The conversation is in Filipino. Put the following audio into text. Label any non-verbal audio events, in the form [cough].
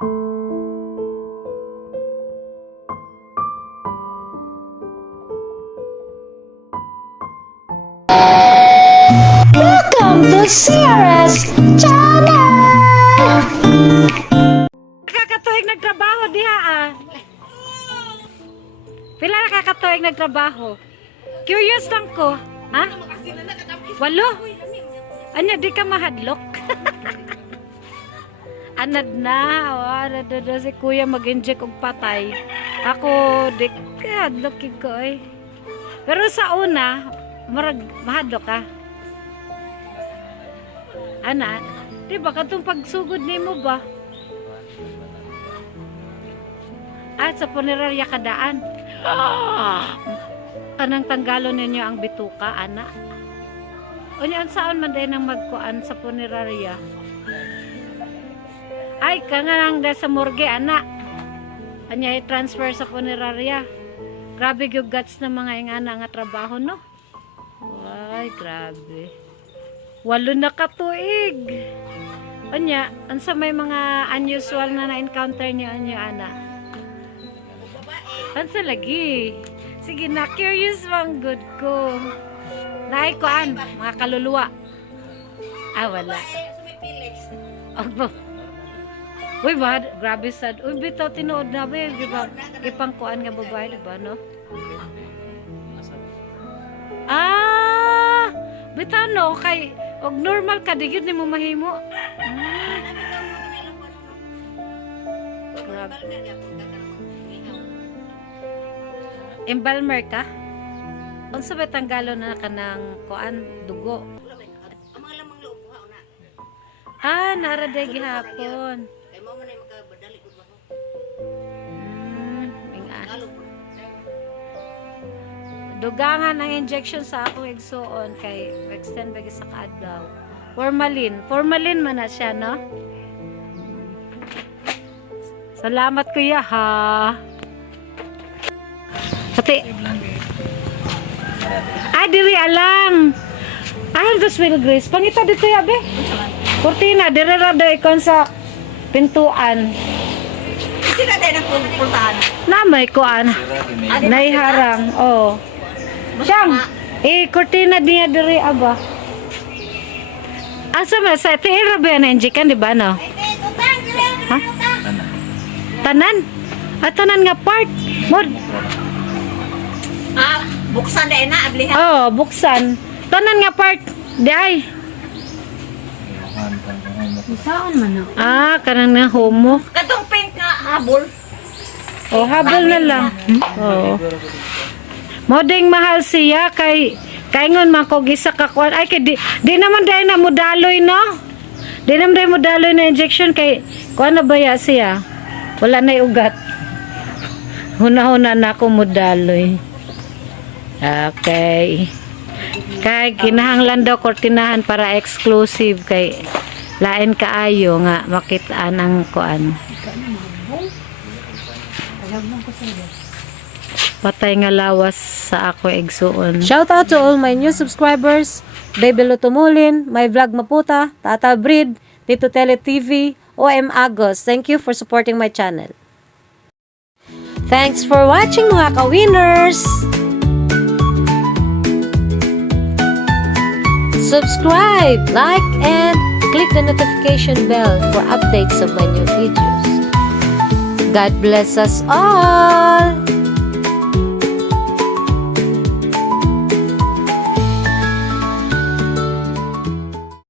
Welcome to CRS Channel! Nakakatuig nagtrabaho diha ah. Pila nakakatuig nagtrabaho? Curious lang ko. Ha? Walo? Anya di ka mahadlok? [laughs] Anad na. Oh, anad na si kuya mag-inject og patay. Ako, di ka hadlok yun ko eh. Pero sa una, marag, mahadlok ka. Ana, di ba katong pagsugod nimo ba? At sa punerarya kadaan. Kanang tanggalon ninyo ang bituka, ana. O niyan saan man din ang magkuan sa punerarya. Ay, kanang da sa morgue, ana. Anya i-transfer sa punerarya. Grabe yung guts ng mga ingana nga trabaho, no? Ay, grabe. Walo na katuig. Anya, ansa may mga unusual na na-encounter niyo anyo, ana? Ansa lagi? Sige na, curious mang good ko. Naay ko an, mga kaluluwa. Ah, wala. Opo. Uy, ba? Grabe sad. Uy, bitaw tinuod na ba? Di ba? Ipang kuan nga babae, di ba, no? Ah! Bitaw no, kay og normal ka, di yun ni mo mahimo. Ah. Grabe. Embalmer ka? Unsa ba tanggalo na kanang kuan dugo? Ah, nara day gihapon. Mm, inga. Dugangan ang injection sa akong igsuon kay extend bagi sa kaadlaw. Formalin, formalin man na siya, no? Salamat kuya ha. Pati. Ah, diri alang. Ah, das will grace. Pangita dito ya be. Kurtina, diri ra ikon sa pintuan. Sila tayo ng puntahan. Na may kuan. Naiharang. Oh. Siyang. Eh, kurtina niya diri aba. Asa ba sa tira ba na injikan di ba no? Ha? Tanan? At tanan nga part. Mod. Ah, buksan na na, ablihan. Oh, buksan. Tanan nga part. Di ay. Saan man na? Ah, kanang na homo. Katong pink nga habol. Oh, habol na lang. Oo. Modeng mahal siya kay kaingon man ko gisa ka kwan. Ay kay di, di naman dahil na mudaloy no. Di naman dahil mudaloy na injection kay kuan na baya siya. Wala na ugat. Huna-huna na ako mudaloy. Okay. Kay kinahanglan daw kortinahan para exclusive kay lain kaayo nga makitaan ang kuan. Patay nga lawas sa ako igsuon. Shout out to all my new subscribers, Baby Lutumulin, My Vlog Maputa, Tata Breed, Tito Tele TV, OM Agos. Thank you for supporting my channel. Thanks for watching mga ka-winners! Subscribe, like, and click the notification bell for updates of my new videos. God bless us all!